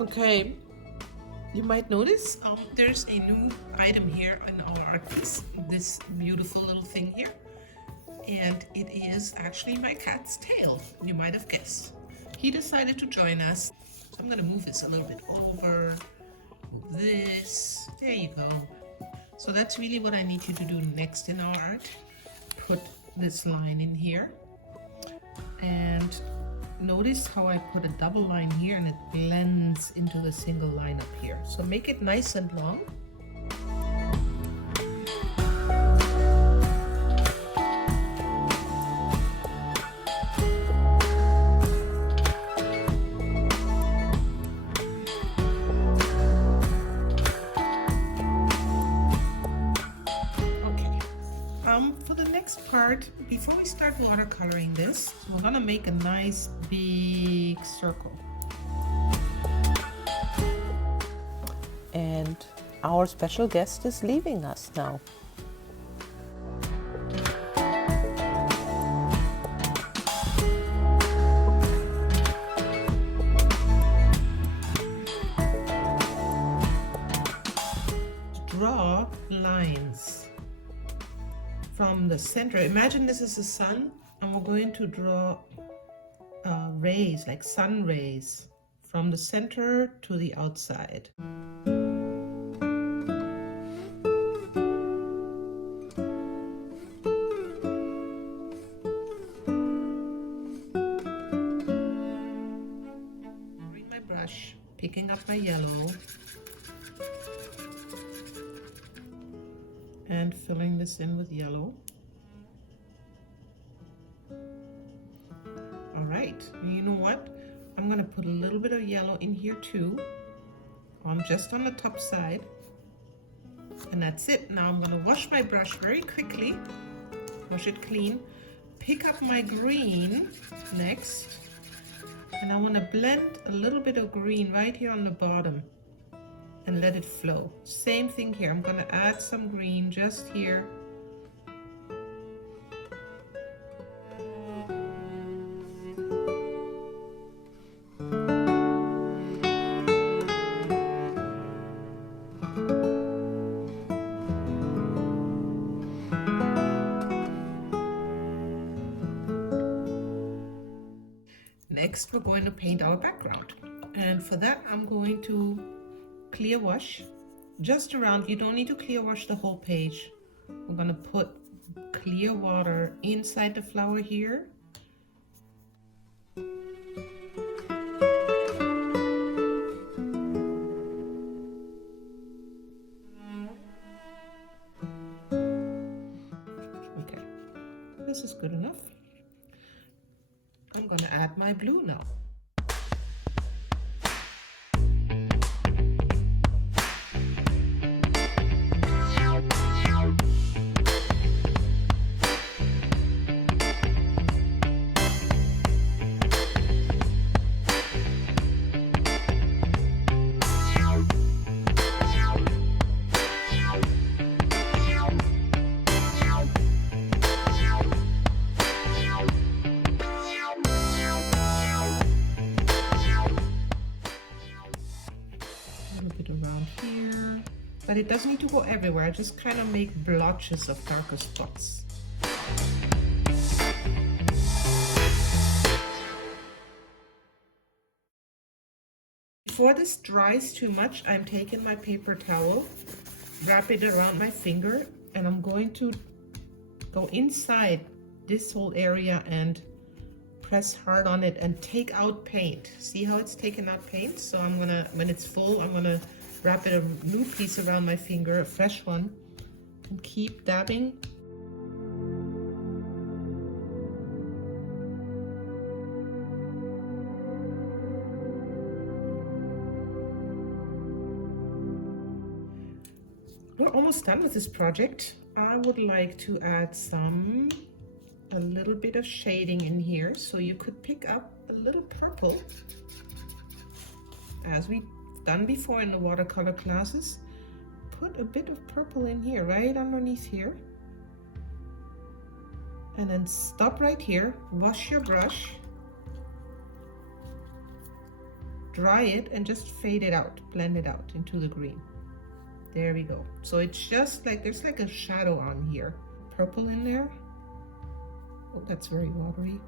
Okay, you might notice there's a new item here in our art piece, this beautiful little thing here. And it is actually my cat's tail, you might have guessed. He decided to join us. So I'm gonna move this a little bit over, move this, there you go. So that's really what I need you to do next in our art. Put this line in here. And notice how I put a double line here and it blends into the single line up here. So make it nice and long. For the next part, before we start watercoloring this, we're gonna make a nice big circle. And our special guest is leaving us now. Draw lines from the center. Imagine this is the sun, and we're going to draw rays, like sun rays, from the center to the outside. Bring my brush, picking up my yellow, and filling this in with yellow. All right, you know what? I'm gonna put a little bit of yellow in here too, just on the top side. And that's it. Now I'm gonna wash my brush very quickly, wash it clean, pick up my green next, and I wanna blend a little bit of green right here on the bottom and let it flow. Same thing here. I'm gonna add some green just here. Next, we're going to paint our background. And for that, I'm going to clear wash just around. You don't need to clear wash the whole page. I'm gonna put clear water inside the flower here. Okay, this is good enough. I'm gonna add my blue now. Around here, but it doesn't need to go everywhere. I just kind of make blotches of darker spots. Before this dries too much, I'm taking my paper towel, wrap it around my finger, and I'm going to go inside this whole area and press hard on it and take out paint. See how it's taken out paint? So I'm gonna, when it's full, I'm gonna wrap it a new piece around my finger, a fresh one, and keep dabbing. We're almost done with this project. I would like to add a little bit of shading in here, so you could pick up a little purple, as we've done before in the watercolor classes. Put a bit of purple in here, right underneath here, and then stop right here, wash your brush, dry it and just fade it out, blend it out into the green. There we go. So it's just like, there's like a shadow on here. Purple in there. Oh, that's very watery.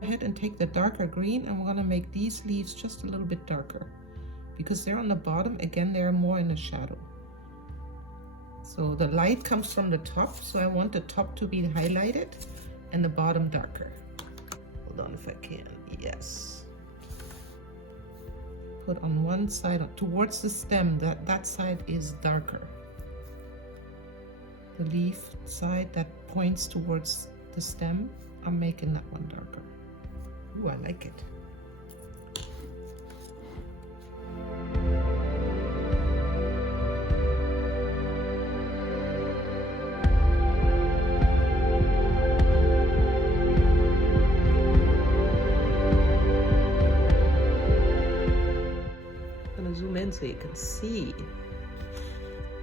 Go ahead and take the darker green, and we're gonna make these leaves just a little bit darker because they're on the bottom. Again, they're more in the shadow. So the light comes from the top, so I want the top to be highlighted and the bottom darker. Hold on if I can. Yes. Put on one side towards the stem. That side is darker. The leaf side that points towards the stem, I'm making that one darker. Ooh, I like it. Zoom in so you can see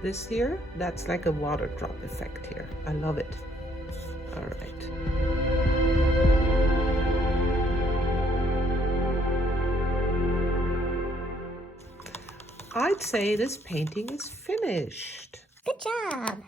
this here. That's like a water drop effect here. I love it. All right. I'd say this painting is finished. Good job.